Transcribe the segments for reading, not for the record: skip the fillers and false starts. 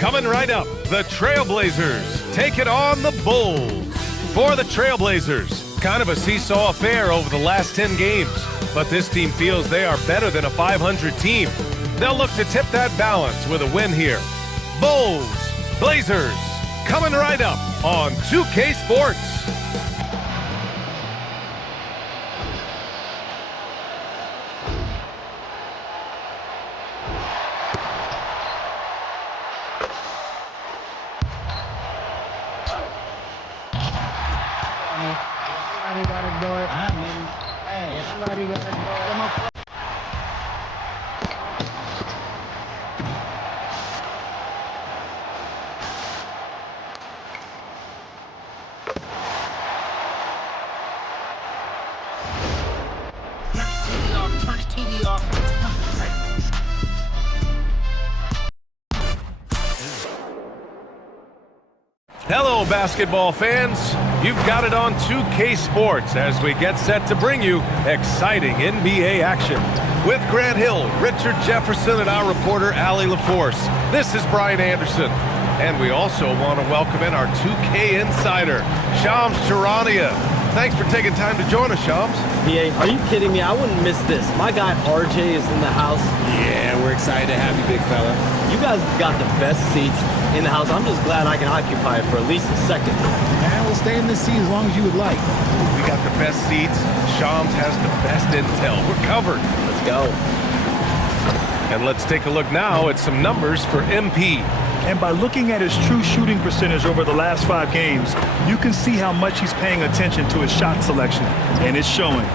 Coming right up, the Trailblazers taking on the Bulls. For the Trailblazers, kind of a seesaw affair over the last 10 games, but this team feels they are better than a 500 team. They'll look to tip that balance with a win here. Bulls, Blazers, coming right up on 2K Sports. Somebody gotta do it. Hey, somebody gotta do it. Come on. Turn the TV off. Hello, basketball fans. You've got it on 2K Sports as we get set to bring you exciting NBA action. With Grant Hill, Richard Jefferson, and our reporter, Allie LaForce, this is Brian Anderson. And we also want to welcome in our 2K insider, Shams Charania. Thanks for taking time to join us, Shams. PA, are you kidding me? I wouldn't miss this. My guy RJ is in the house. Yeah, we're excited to have you, big fella. You guys got the best seats in the house. I'm just glad I can occupy it for at least a second. And we'll stay in this seat as long as you would like. We got the best seats. Shams has the best intel. We're covered. Let's go. And let's take a look now at some numbers for MP. And by looking at his true shooting percentage over the last 5 games, you can see how much he's paying attention to his shot selection, and it's showing.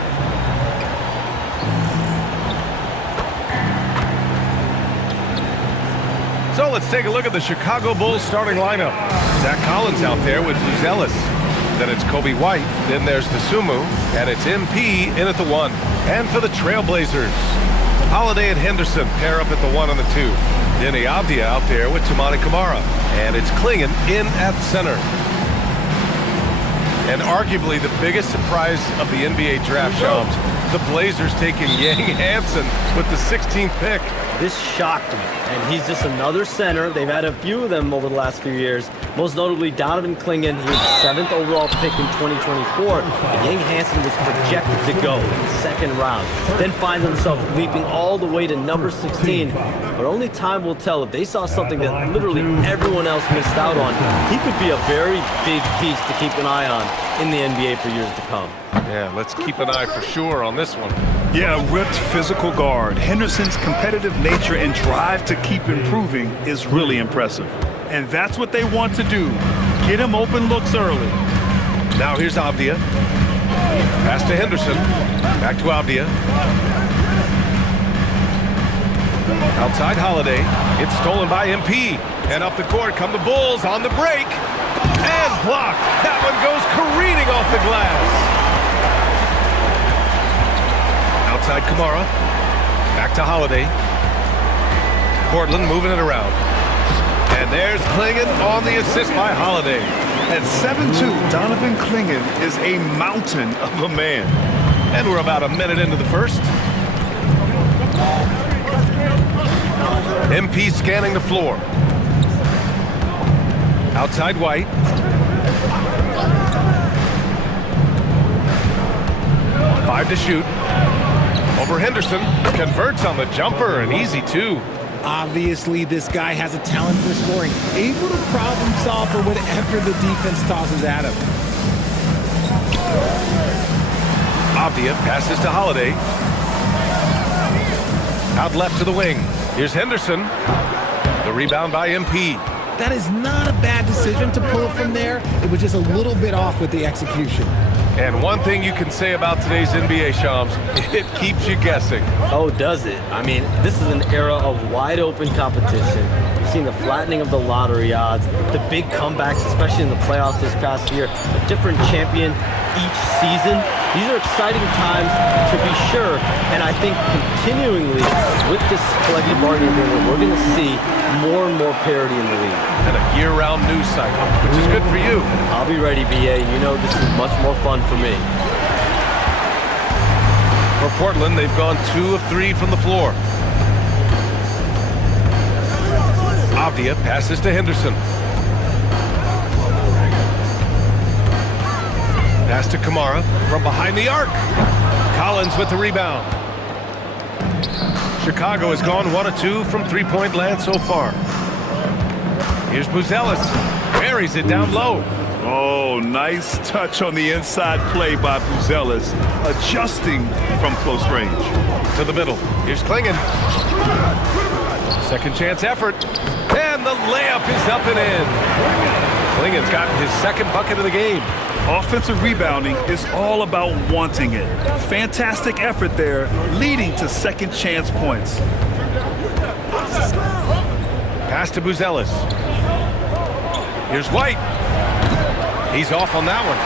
So let's take a look at the Chicago Bulls starting lineup. Zach Collins out there with Bruce Ellis. Then it's Kobe White. Then there's Dosunmu. And it's MP in at the 1. And for the Trailblazers, Holiday and Henderson pair up at the 1 and the 2. Denny Avdia out there with Toumani Camara. And it's Klingon in at center. And arguably the biggest surprise of the NBA draft, Shams, the Blazers taking Yang Hansen with the 16th pick. This shocked me, and he's just another center. They've had a few of them over the last few years, most notably Donovan Klingon. He was the 7th overall pick in 2024, and Yang Hansen was projected to go in the 2nd round, then finds himself leaping all the way to number 16, but only time will tell. If they saw something that literally everyone else missed out on, he could be a very big piece to keep an eye on in the NBA for years to come. Yeah, let's keep an eye for sure on this one. Yeah, ripped physical guard. Henderson's competitive nature and drive to keep improving is really impressive. And that's what they want to do. Get him open looks early. Now here's Avdia. Pass to Henderson. Back to Avdia. Outside Holiday. It's stolen by MP. And up the court come the Bulls on the break. And blocked. That one goes careening off the glass. Outside Camara. Back to Holiday. Portland moving it around. And there's Klingon on the assist by Holiday. At 7'2", Donovan Klingon is a mountain of a man. And we're about a minute into the first. MP scanning the floor. Outside White. Five to shoot. Over Henderson. Converts on the jumper, and easy too. Obviously, this guy has a talent for scoring, able to problem solve for whatever the defense tosses at him. Avdia passes to Holiday. Out left to the wing. Here's Henderson. The rebound by MP. That is not a bad decision to pull from there. It was just a little bit off with the execution. And one thing you can say about today's NBA, Shams, it keeps you guessing. Oh, does it? I mean, this is an era of wide open competition. We've seen the flattening of the lottery odds, the big comebacks, especially in the playoffs this past year, a different champion each season. These are exciting times to be sure, and I think continuingly with this collective bargaining agreement, we're going to see more and more parity in the league. And a year-round news cycle, which is good for you. I'll be ready, BA. You know this is much more fun for me. For Portland, they've gone 2 of 3 from the floor. Avdia passes to Henderson. Pass to Kamara from behind the arc. Collins with the rebound. Chicago has gone 1 of 2 from three-point land so far. Here's Buzelis. Buries it down low. Oh, nice touch on the inside play by Buzelis, adjusting from close range. To the middle. Here's Klingon. Second chance effort. And the layup is up and in. Klingon's gotten his second bucket of the game. Offensive rebounding is all about wanting it. Fantastic effort there, leading to second chance points. Pass to Buzelis. Here's White. He's off on that one.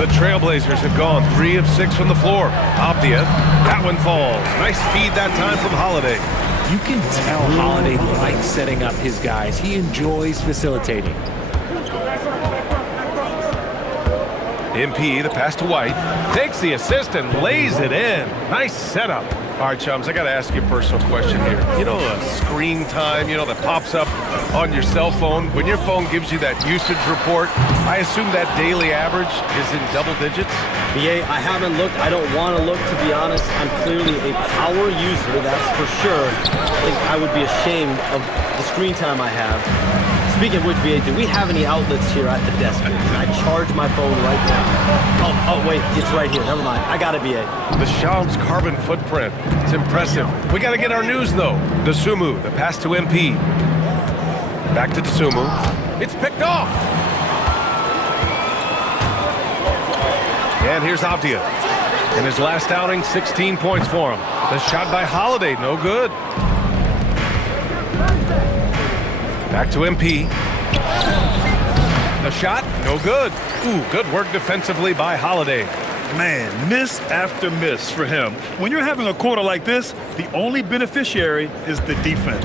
The Trailblazers have gone 3 of 6 from the floor. Avdia, that one falls. Nice feed that time from Holiday. You can tell Holiday likes setting up his guys. He enjoys facilitating. MP, the pass to White. Takes the assist and lays it in. Nice setup. All right, chums, I got to ask you a personal question here. You know, screen time, that pops up on your cell phone. When your phone gives you that usage report, I assume that daily average is in double digits? BA, I haven't looked. I don't want to look, to be honest. I'm clearly a power user, that's for sure. I think I would be ashamed of the screen time I have. Speaking of which, BA, do we have any outlets here at the desk? Can I charge my phone right now? Oh, wait, it's right here. Never mind. I got it, BA. The Shams carbon footprint. It's impressive. We got to get our news, though. Dosunmu, the pass to MP. Back to Dosunmu. It's picked off. And here's Avdia. In his last outing, 16 points for him. The shot by Holiday, no good. Back to MP. The shot, no good. Ooh, good work defensively by Holiday. Man, miss after miss for him. When you're having a quarter like this, the only beneficiary is the defense.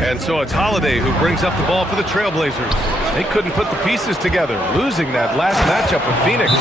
And so it's Holiday who brings up the ball for the Trailblazers. They couldn't put the pieces together, losing that last matchup with Phoenix.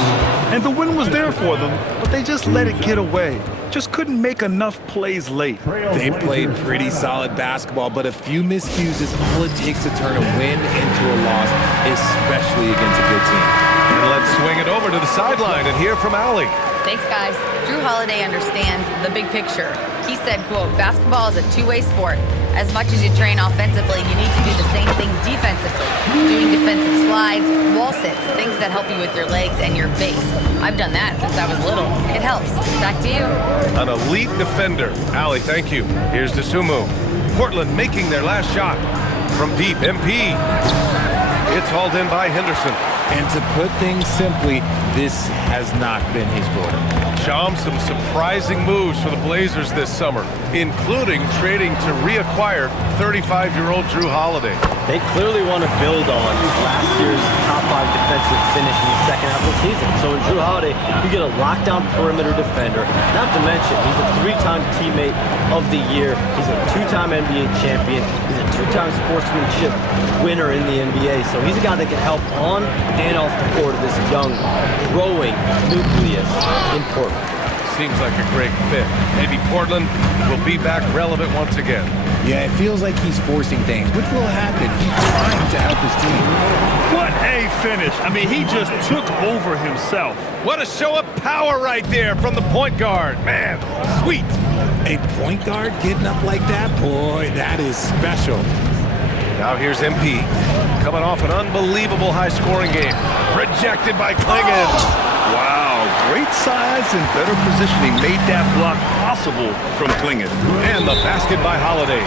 And the win was there for them, but they just let it get away. Just couldn't make enough plays late. They played pretty solid basketball, but a few miscues is all it takes to turn a win into a loss, especially against a good team. And let's swing it over to the sideline and hear from Allie. Thanks, guys. Drew Holiday understands the big picture. He said, quote, basketball is a two-way sport. As much as you train offensively, you need to do the same thing defensively. Doing defensive slides, wall sits, things that help you with your legs and your base. I've done that since I was little. It helps. Back to you. An elite defender. Allie, thank you. Here's Dosunmu. Portland making their last shot. From deep, MP. It's hauled in by Henderson. And to put things simply, this has not been his quarter. Shams, some surprising moves for the Blazers this summer, including trading to reacquire 35-year-old Drew Holiday. They clearly want to build on last year's top 5 defensive finish in the second half of the season. So in Drew Holiday, you get a lockdown perimeter defender. Not to mention, he's a 3-time teammate of the year. He's a 2-time NBA champion. He's a 2-time sportsmanship winner in the NBA. So he's a guy that can help on and off the court of this young, growing nucleus in Portland. Seems like a great fit. Maybe Portland will be back relevant once again. Yeah, it feels like he's forcing things, which will happen. He's trying to help his team. What a finish. I mean, he just took over himself. What a show of power right there from the point guard. Man, sweet. A point guard getting up like that? Boy, that is special. Now here's MP, coming off an unbelievable high-scoring game. Rejected by Klingon. Wow, great size and better positioning made that block possible from Klingon. And the basket by Holiday.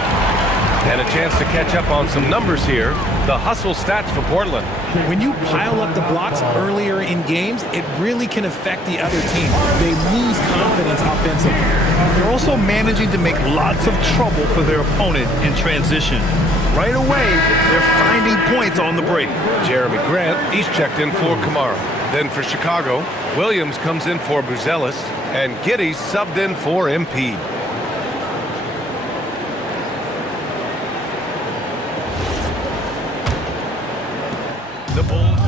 And a chance to catch up on some numbers here. The hustle stats for Portland. When you pile up the blocks earlier in games, it really can affect the other team. They lose confidence offensively. They're also managing to make lots of trouble for their opponent in transition. Right away, they're finding points on the break. Jeremy Grant, he's checked in for Kamara. Then for Chicago, Williams comes in for Buzelis, and Giddey's subbed in for MP. The Bulls.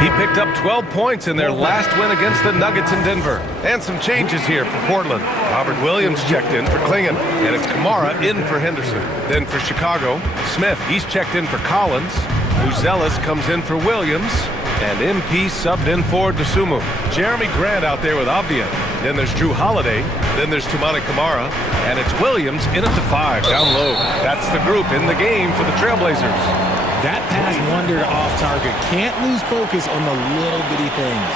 He picked up up 12 points in their last win against the Nuggets in Denver. And some changes here for Portland. Robert Williams checked in for Klingon, and it's Kamara in for Henderson. Then for Chicago, Smith, he's checked in for Collins. Buzelis comes in for Williams, and MP subbed in for Dosunmu. Jeremy Grant out there with Avdia. Then there's Drew Holiday. Then there's Toumani Camara, and it's Williams in at the 5, down low. That's the group in the game for the Trailblazers. That pass wandered off target. Can't lose focus on the little bitty things.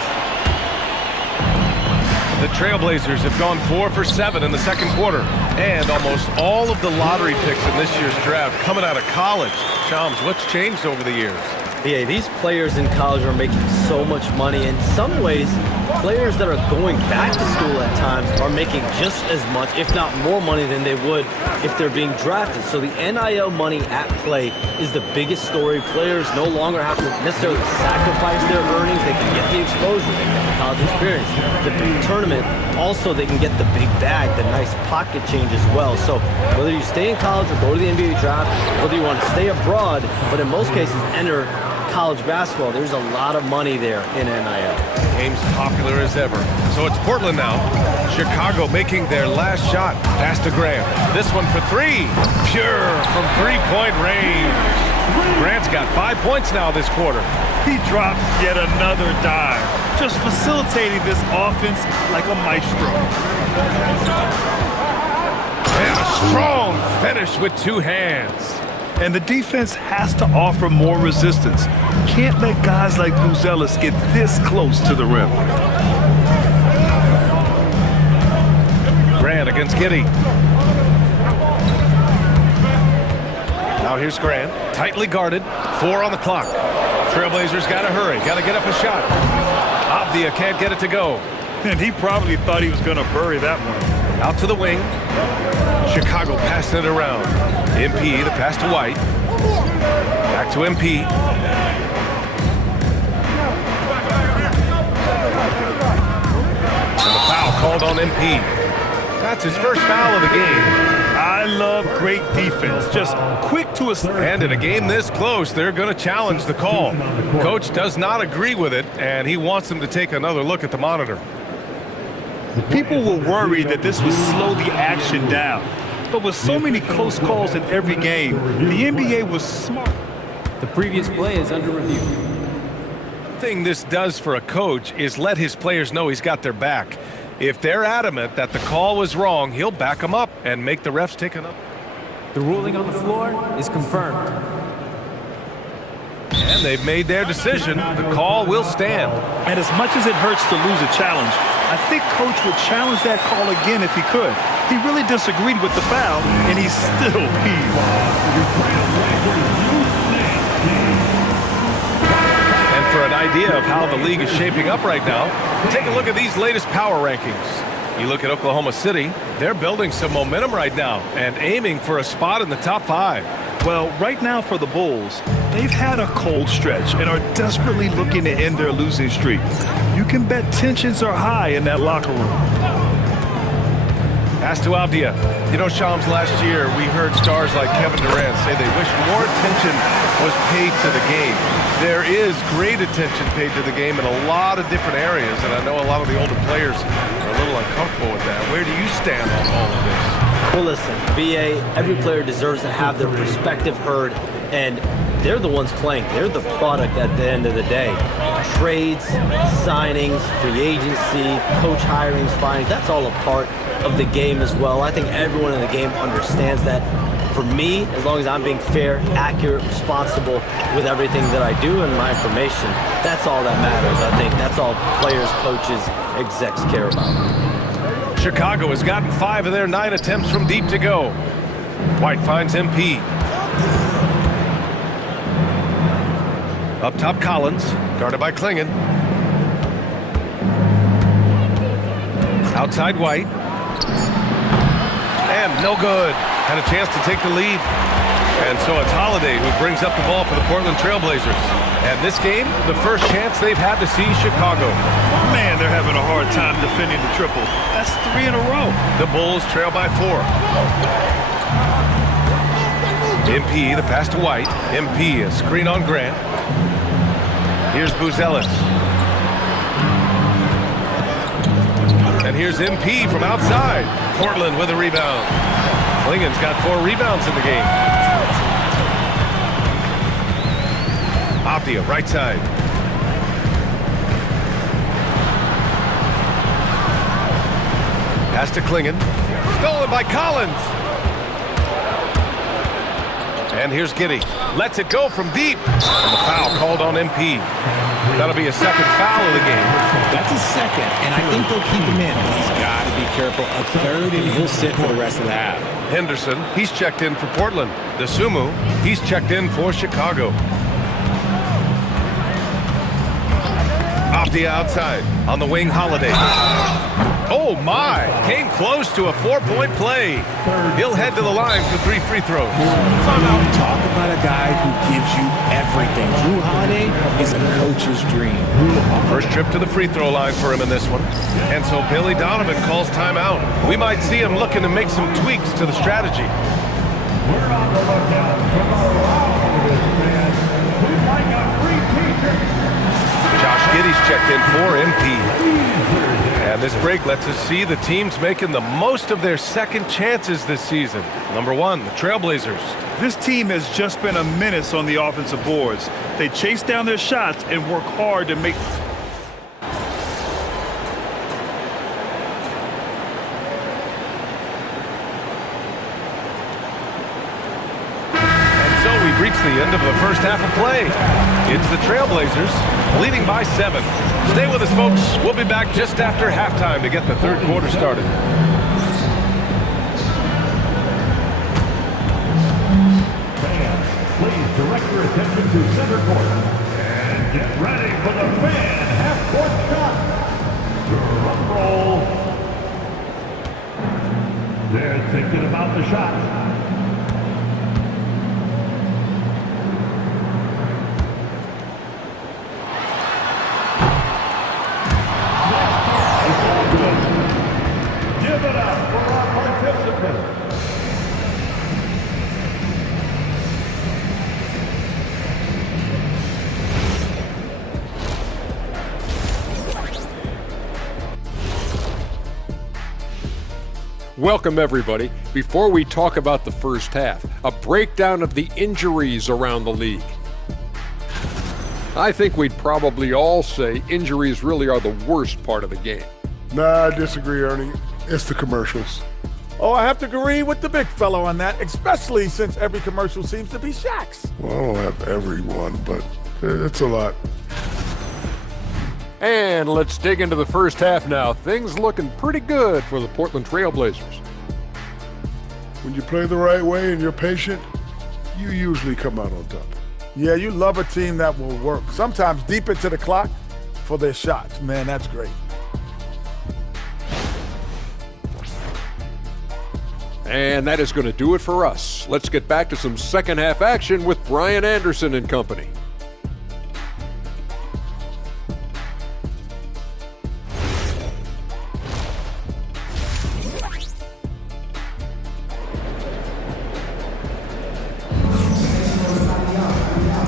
The Trailblazers have gone 4 for 7 in the second quarter. And almost all of the lottery picks in this year's draft coming out of college. Shams, what's changed over the years? Yeah, these players in college are making so much money. In some ways, players that are going back to school at times are making just as much, if not more money than they would if they're being drafted. So the NIL money at play is the biggest story. Players no longer have to necessarily sacrifice their earnings. They can get the exposure, they can get the college experience, the big tournament. Also, they can get the big bag, the nice pocket change as well. So whether you stay in college or go to the NBA draft, whether you want to stay abroad, but in most cases enter college basketball, there's a lot of money there in NIL. Game's popular as ever. So it's Portland now. Chicago making their last shot. Pass to Grant. This one for 3. Pure from three-point range. Grant's got 5 points now this quarter. He drops yet another dive, just facilitating this offense like a maestro. And a strong finish with 2 hands. And the defense has to offer more resistance. Can't let guys like Buzelis get this close to the rim. Grant against Giddey. Now here's Grant, tightly guarded, 4 on the clock. Trailblazers got to hurry, got to get up a shot. Avdia can't get it to go. And he probably thought he was going to bury that one. Out to the wing. Chicago passing it around. MP, the pass to White. Back to MP. And the foul called on MP. That's his first foul of the game. I love great defense, just quick to a... And in a game this close, they're going to challenge the call. Coach does not agree with it, and he wants them to take another look at the monitor. People were worried that this would slow the action down. But with so many close calls in every game, the NBA was smart. The previous play is under review. One thing this does for a coach is let his players know he's got their back. If they're adamant that the call was wrong, he'll back them up and make the refs take another. The ruling on the floor is confirmed. And they've made their decision. The call will stand. And as much as it hurts to lose a challenge, I think Coach would challenge that call again if he could. He really disagreed with the foul, and he's still peeved. And for an idea of how the league is shaping up right now, take a look at these latest power rankings. You look at Oklahoma City, they're building some momentum right now and aiming for a spot in the top 5. Well, right now for the Bulls, they've had a cold stretch and are desperately looking to end their losing streak. You can bet tensions are high in that locker room. Pass to Avdia. You know, Shams, last year we heard stars like Kevin Durant say they wish more attention was paid to the game. There is great attention paid to the game in a lot of different areas, and I know a lot of the older players are a little uncomfortable with that. Where do you stand on all of this? Well, listen, BA, every player deserves to have their perspective heard, and they're the ones playing. They're the product at the end of the day. Trades, signings, free agency, coach hirings, firings, that's all a part of the game as well. I think everyone in the game understands that. For me, as long as I'm being fair, accurate, responsible with everything that I do and my information, that's all that matters. I think that's all players, coaches, execs care about. Chicago has gotten 5 of their 9 attempts from deep to go. White finds MP. Up top, Collins, guarded by Klingon. Outside, White. And no good. Had a chance to take the lead. And so it's Holiday who brings up the ball for the Portland Trailblazers. And this game, the first chance they've had to see Chicago. Man, they're having a hard time defending the triple. That's 3 in a row. The Bulls trail by 4. MP, the pass to White. MP, a screen on Grant. Here's Buzelis. And here's MP from outside. Portland with a rebound. Klingen's got 4 rebounds in the game. Avdia, right side. Pass to Klingen. Stolen by Collins. And here's Giddey. Lets it go from deep. And the foul called on MP. That'll be a second foul of the game. That's a second, and I think they'll keep him in. He's got to be careful. A third, and he'll sit for the rest of the half. Henderson, he's checked in for Portland. DeSumo, he's checked in for Chicago. Off the outside, on the wing, Holiday. Oh my, came close to a 4-point play. He'll head to the line for 3 free throws. Talk about a guy who gives you everything. Drew Holiday is a coach's dream. First trip to the free throw line for him in this one. And so Billy Donovan calls timeout. We might see him looking to make some tweaks to the strategy. We're on the lookout from around this man. We'd like a free t-shirt. Josh Giddey's checked in for MP. And this break lets us see the teams making the most of their second chances this season. Number 1, the Trailblazers. This team has just been a menace on the offensive boards. They chase down their shots and work hard to make... And so we've reached the end of the first half of play. It's the Trailblazers leading by 7. Stay with us, folks. We'll be back just after halftime to get the third quarter started. Fans, please direct your attention to center court. And get ready for the fan half-court shot. Drum roll. They're thinking about the shot. Give it up for our participants. Welcome, everybody. Before we talk about the first half, a breakdown of the injuries around the league. I think we'd probably all say injuries really are the worst part of the game. Nah, I disagree, Ernie. It's the commercials. Oh, I have to agree with the big fellow on that, especially since every commercial seems to be Shaq's. Well, I don't have every one, but it's a lot. And let's dig into the first half now. Things looking pretty good for the Portland Trailblazers. When you play the right way and you're patient, you usually come out on top. Yeah, you love a team that will work, sometimes deep into the clock for their shots. Man, that's great. And that is going to do it for us. Let's get back to some second half action with Brian Anderson and company.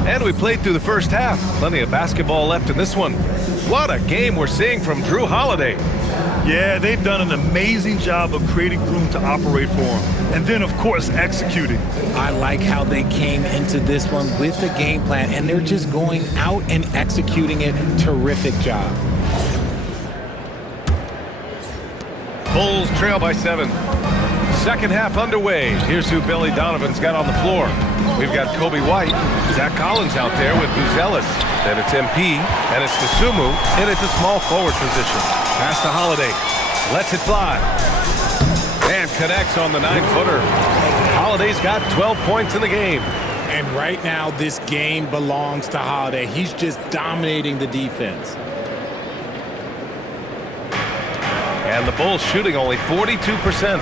And we played through the first half. Plenty of basketball left in this one. What a game we're seeing from Drew Holiday. Yeah, they've done an amazing job of creating room to operate for him. And then, of course, executing. I like how they came into this one with the game plan, and they're just going out and executing it. Terrific job. Bulls trail by 7. Second half underway. Here's who Billy Donovan's got on the floor. We've got Kobe White, Zach Collins out there with Buzelis. Then it's MP, and it's DeSumo, and it's a small forward position. Pass to Holiday. Lets it fly. And connects on the 9-footer. Holiday's got 12 points in the game. And right now, this game belongs to Holiday. He's just dominating the defense. And the Bulls shooting only 42%.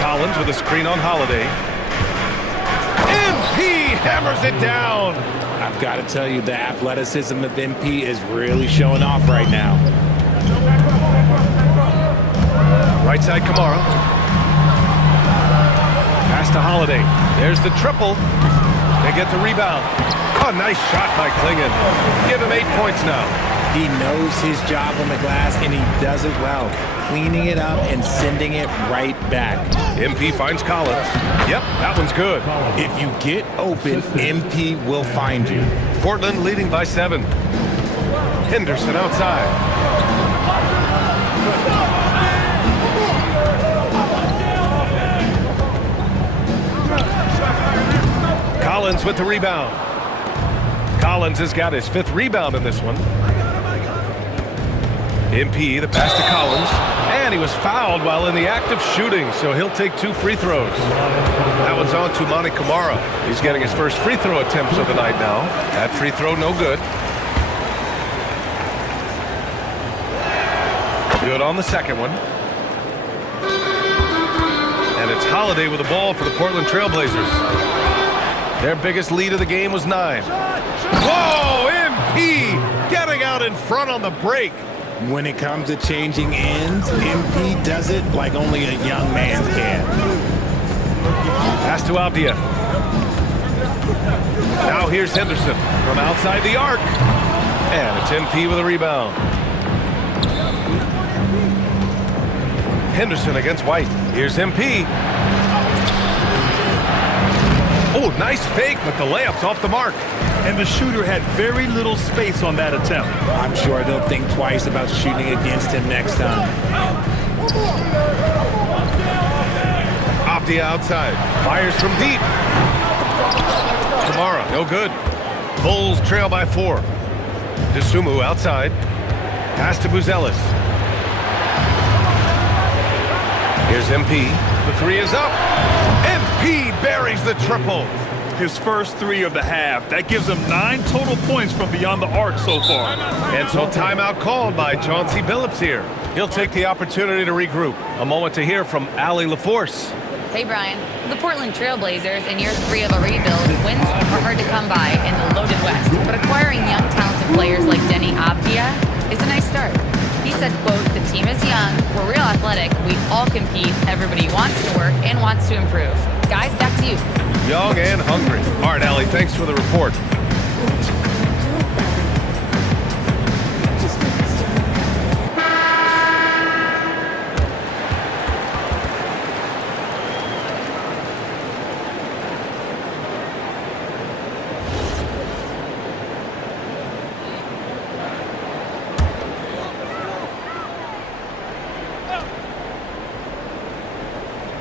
Collins with a screen on Holiday. MP hammers it down. I've got to tell you, the athleticism of MP is really showing off right now. Right side, Kamara. Pass to Holiday. There's the triple. They get the rebound. Oh, nice shot by Klingen. Give him 8 points now. He knows his job on the glass, and he does it well, cleaning it up and sending it right back. MP finds Collins. Yep, that one's good. If you get open, MP will find you. Portland leading by 7. Henderson outside. Collins with the rebound. Collins has got his 5th rebound in this one. MP, the pass to Collins, and he was fouled while in the act of shooting, so he'll take 2 free throws. That one's on to Monty Kamara. He's getting his first free throw attempts of the night now. That free throw, no good. Good on the second one. And it's Holiday with the ball for the Portland Trailblazers. Their biggest lead of the game was 9. Whoa, MP getting out in front on the break. When it comes to changing ends, MP does it like only a young man can. Pass to Abdia. Now here's Henderson from outside the arc. And it's MP with a rebound. Henderson against White. Here's MP. Oh, nice fake, but the layup's off the mark. And the shooter had very little space on that attempt. I'm sure they'll think twice about shooting against him next time. Off the outside. Fires from deep. Kamara, no good. Bulls trail by 4. Dosunmu outside. Pass to Buzelis. Here's MP. The 3 is up. MP buries the triple. His first 3 of the half. That gives him 9 total points from beyond the arc so far. And so timeout called by Chauncey Billups here. He'll take the opportunity to regroup. A moment to hear from Allie LaForce. Hey, Brian. The Portland Trailblazers, in year 3 of a rebuild, wins are hard to come by in the loaded West. But acquiring young, talented players like Denny Abdia is a nice start. He said, quote, "The team is young, we're real athletic, we all compete, everybody wants to work and wants to improve." Guys, back to you. Young and hungry. All right, Allie, thanks for the report.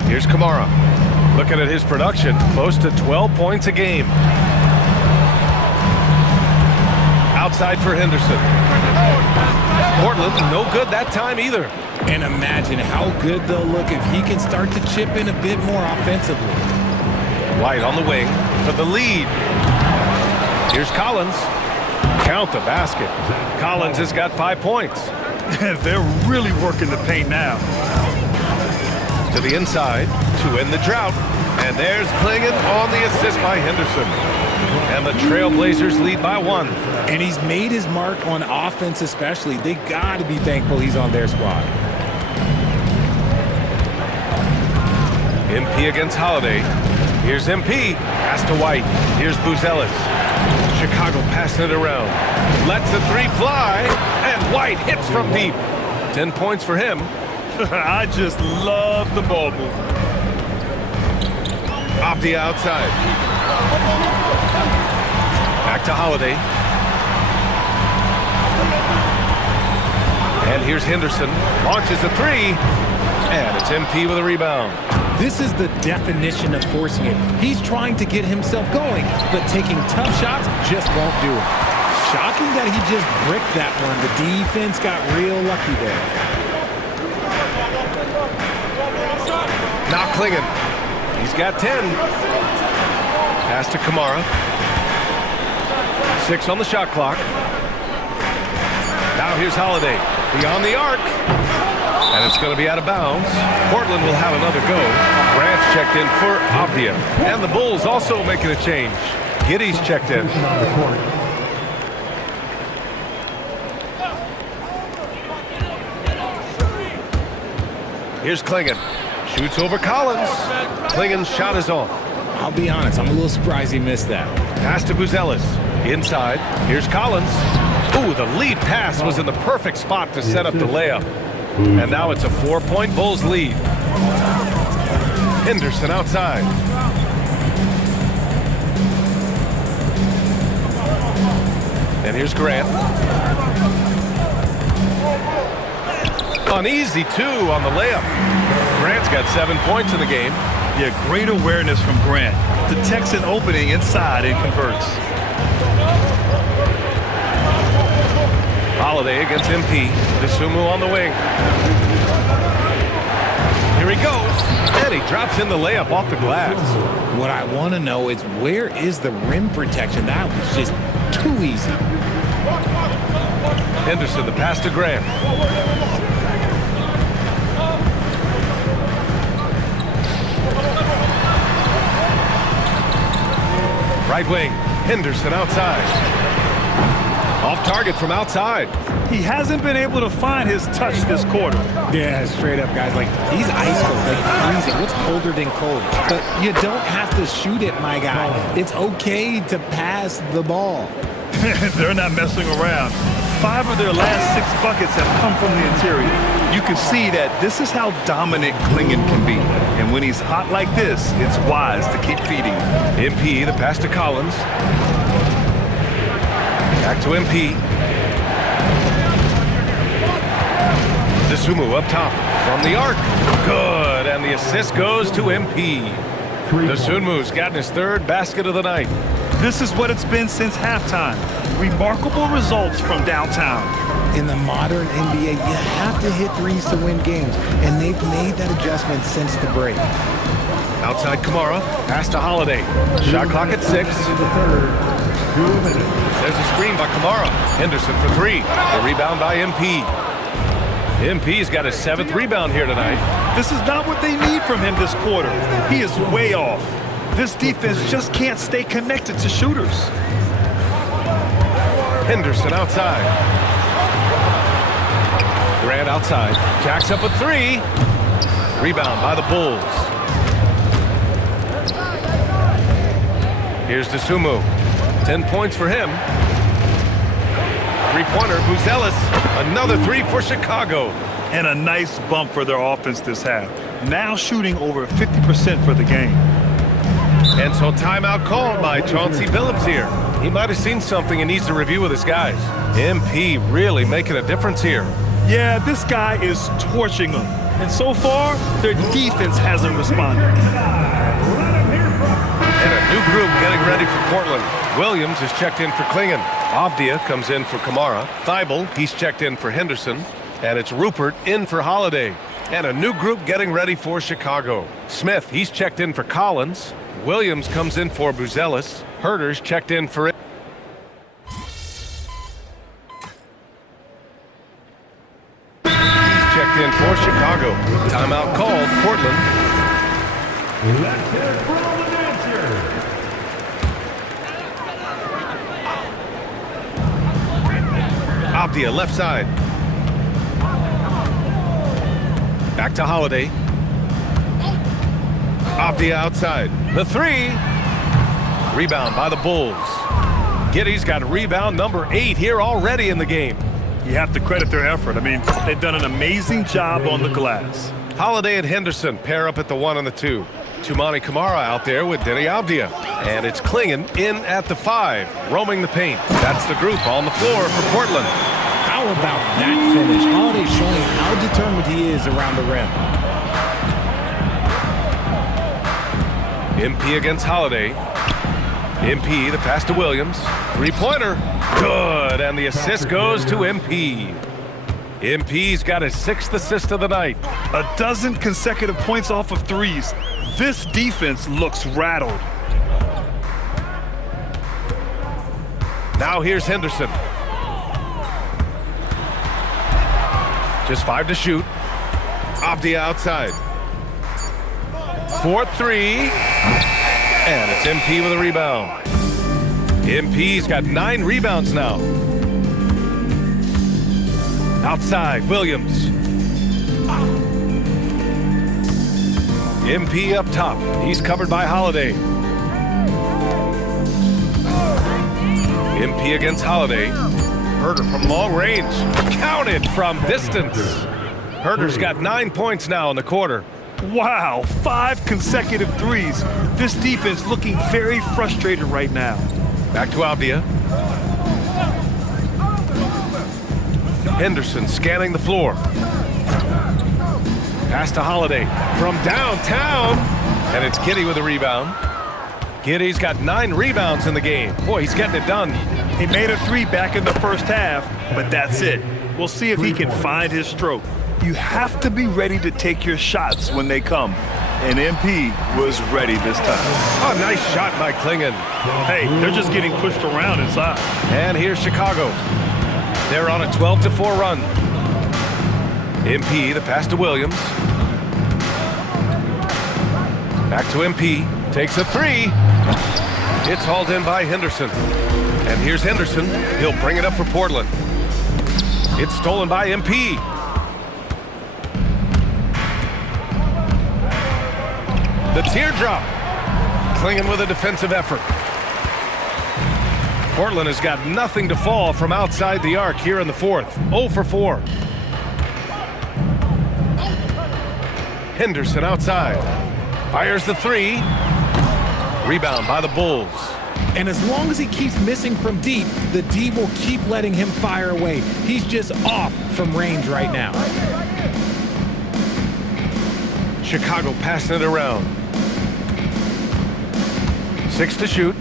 Here's Kamara. Looking at his production, close to 12 points a game. Outside for Henderson. Portland, no good that time either. And imagine how good they'll look if he can start to chip in a bit more offensively. White on the wing for the lead. Here's Collins. Count the basket. Collins has got 5 points. They're really working the paint now. To the inside to end the drought. And there's Klingon on the assist by Henderson. And the Trailblazers lead by 1. And he's made his mark on offense especially. They got to be thankful he's on their squad. MP against Holiday. Here's MP. Pass to White. Here's Buzelis. Chicago passing it around. Lets the 3 fly. And White hits from deep. 10 points for him. I just love the ball move. Off the outside. Back to Holiday. And here's Henderson. Launches a 3. And it's MP with a rebound. This is the definition of forcing it. He's trying to get himself going, but taking tough shots just won't do it. Shocking that he just bricked that one. The defense got real lucky there. Now Klingon. He's got 10. Pass to Kamara. 6 on the shot clock. Now here's Holiday. Beyond the arc. And it's going to be out of bounds. Portland will have another go. Grant's checked in for Abdia. And the Bulls also making a change. Giddey's checked in. Here's Klingon. Shoots over Collins. Klingon's shot is off. I'll be honest, I'm a little surprised he missed that. Pass to Buzelis. Inside. Here's Collins. Ooh, the lead pass was in the perfect spot to set up the layup. And now it's a 4-point Bulls lead. Henderson outside. And here's Grant. An easy 2 on the layup. Grant's got 7 points in the game. Yeah, great awareness from Grant. Detects an opening inside and converts. Holiday against MP. DeSumo on the wing. Here he goes. And he drops in the layup off the glass. What I want to know is where is the rim protection? That was just too easy. Henderson, the pass to Grant. Right wing, Henderson outside. Off target from outside. He hasn't been able to find his touch this quarter. Yeah, straight up, guys. Like, he's ice cold, like freezing. What's colder than cold? But you don't have to shoot it, my guy. It's okay to pass the ball. They're not messing around. 5 of their last 6 buckets have come from the interior. You can see that this is how dominant Klingon can be. And when he's hot like this, it's wise to keep feeding him. MP, the pass to Collins. Back to MP. DeSumo up top from the arc. Good, and the assist goes to MP. DeSumo's gotten his 3rd basket of the night. This is what it's been since halftime. Remarkable results from downtown. In the modern NBA, you have to hit threes to win games, and they've made that adjustment since the break. Outside Kamara, pass to Holiday. Shot clock at 6. There's a screen by Kamara. Henderson for 3. The rebound by MP. MP's got his 7th rebound here tonight. This is not what they need from him this quarter. He is way off. This defense just can't stay connected to shooters. Henderson outside. Grant outside. Jacks up a 3. Rebound by the Bulls. Here's DeSumo. 10 points for him. 3-pointer, Buzelis. Another 3 for Chicago. And a nice bump for their offense this half. Now shooting over 50% for the game. And so timeout called by Chauncey Billups here. He might have seen something and needs to review with his guys. MP really making a difference here. Yeah, this guy is torching them. And so far, their defense hasn't responded. And a new group getting ready for Portland. Williams is checked in for Klingon. Avdia comes in for Kamara. Thibault, he's checked in for Henderson. And it's Rupert in for Holiday. And a new group getting ready for Chicago. Smith, he's checked in for Collins. Williams comes in for Buzelis. Herter's checked in for it. He's checked in for Chicago. Timeout called, Portland. Let's hear it from the dancers. Avdia left side. Back to Holiday. Avdia outside. The 3. Rebound by the Bulls. Giddy's got rebound number 8 here already in the game. You have to credit their effort. I mean, they've done an amazing job on the glass. Holiday and Henderson pair up at the 1 and the 2. Tumani Kamara out there with Denny Avdia. And it's Klingon in at the 5, roaming the paint. That's the group on the floor for Portland. How about that finish? Holiday showing how determined he is around the rim. MP against Holiday. MP, the pass to Williams. 3-pointer. Good, and the assist goes to MP. MP's got his 6th assist of the night. A dozen consecutive points off of threes. This defense looks rattled. Now here's Henderson. Just 5 to shoot. Avdia outside. 4-3. And it's MP with a rebound. MP's got 9 rebounds now. Outside, Williams. MP up top. He's covered by Holiday. MP against Holiday. Herder from long range. Counted from distance. Herder's got 9 points now in the quarter. Wow, 5 consecutive threes. This defense looking very frustrated right now. Back to Abdia. Henderson scanning the floor. Pass to Holiday from downtown. And it's Giddey with a rebound. Giddey's got 9 rebounds in the game. Boy, he's getting it done. He made a 3 back in the first half, but that's it. We'll see if he can find his stroke. You have to be ready to take your shots when they come. And MP was ready this time. Oh, nice shot by Klingon. Hey, they're just getting pushed around inside. And here's Chicago. They're on a 12-4 run. MP, the pass to Williams. Back to MP. Takes a 3. It's hauled in by Henderson. And here's Henderson. He'll bring it up for Portland. It's stolen by MP. The teardrop. Klingon with a defensive effort. Portland has got nothing to fall from outside the arc here in the fourth. 0 for 4. Henderson outside. Fires the 3. Rebound by the Bulls. And as long as he keeps missing from deep, the D will keep letting him fire away. He's just off from range right now. Chicago passing it around. 6 to shoot.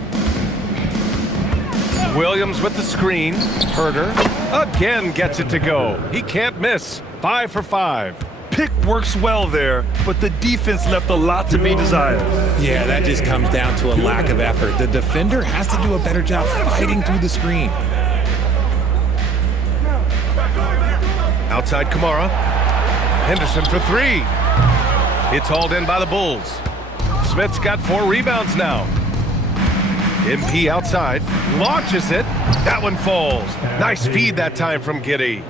Williams with the screen. Herder again gets it to go. He can't miss. 5 for 5. Pick works well there, but the defense left a lot to be desired. Yeah, that just comes down to a lack of effort. The defender has to do a better job fighting through the screen. Outside Kamara. Henderson for 3. It's hauled in by the Bulls. Smith's got 4 rebounds now. MP outside. Launches it. That one falls. Nice feed that time from Giddey.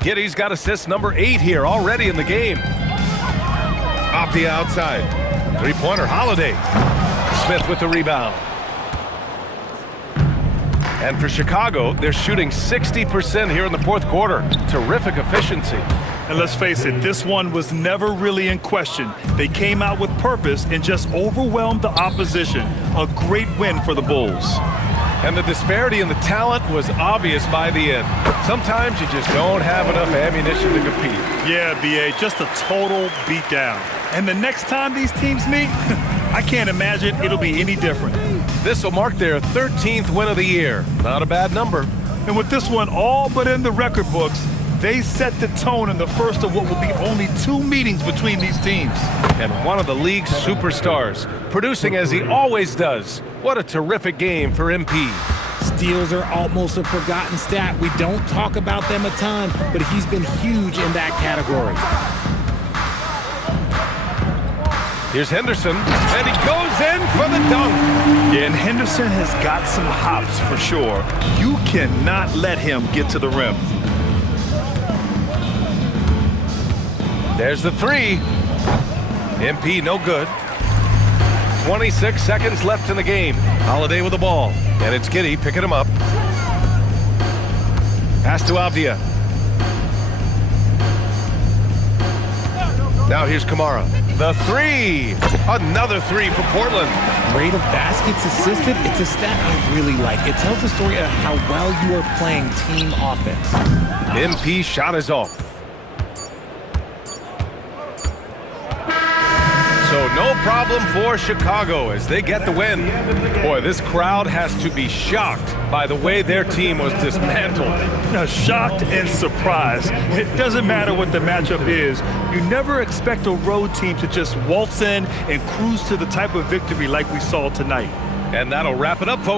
Giddey's got assist number 8 here already in the game. Off the outside. 3-pointer Holiday. Smith with the rebound. And for Chicago, they're shooting 60% here in the fourth quarter. Terrific efficiency. And let's face it, this one was never really in question. They came out with purpose and just overwhelmed the opposition. A great win for the Bulls. And the disparity in the talent was obvious by the end. Sometimes you just don't have enough ammunition to compete. Yeah, BA, just a total beatdown. And the next time these teams meet, I can't imagine it'll be any different. This will mark their 13th win of the year. Not a bad number. And with this one all but in the record books, they set the tone in the first of what will be only 2 meetings between these teams. And one of the league's superstars, producing as he always does. What a terrific game for MP. Steals are almost a forgotten stat. We don't talk about them a ton, but he's been huge in that category. Here's Henderson, and he goes in for the dunk. Yeah, and Henderson has got some hops for sure. You cannot let him get to the rim. There's the 3. MP no good. 26 seconds left in the game. Holiday with the ball. And it's Giddey picking him up. Pass to Abdia. Now here's Kamara. The 3. Another 3 for Portland. Rate of baskets assisted, it's a stat I really like. It tells the story of how well you are playing team offense. MP shot is off. So no problem for Chicago as they get the win. Boy, this crowd has to be shocked by the way their team was dismantled. Now, shocked and surprised. It doesn't matter what the matchup is. You never expect a road team to just waltz in and cruise to the type of victory like we saw tonight. And that'll wrap it up, folks.